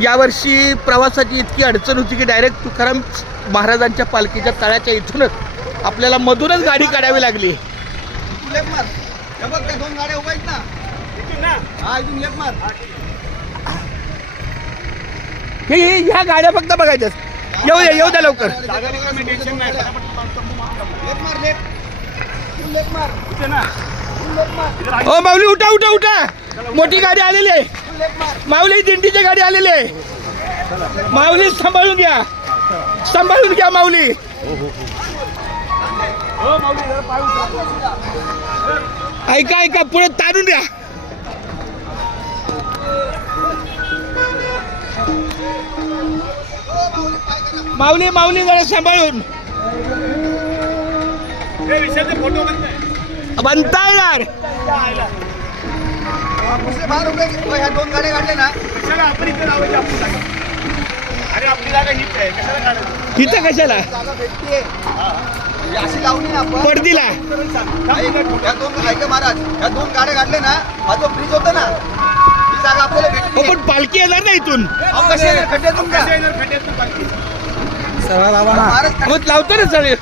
यावर्षी प्रवासाची इतकी अडचण होती की डायरेक्ट तुकाराम महाराजांच्या पालखीच्या तळाच्या इथूनच आपल्याला मधूनच गाडी काढावी लागली. दोन गाड्या उभ्या आहेत ना, हा इथून लेफ्ट मार. ह्या गाड्या फक्त बघायच्याच. येऊ द्या लवकर. लेफ्ट मार. ओ माऊली उठा उठा उठा, मोठी गाडी आलेली आहे. माऊली दिंडीची गाडी आलेली आहे. माऊली सांभाळून घ्या माऊली. ऐका पुढे तारून द्या. माऊली जरा सांभाळून बनताय यार. बाहेर उभे ह्या दोन गाड्या काढले ना, इथं कशाला जागा भेटते अशी लावली ना आपण पडदिला. या दोन ऐका महाराज, या दोन गाड्या काढले ना, हा जो ब्रिज होता ना, ही जागा आपल्याला भेटली. पण पालखी येणार ना इथून. कशी येणार खड्ड्यातून का सरळ लावा ना. महाराज लावतो ना सगळे.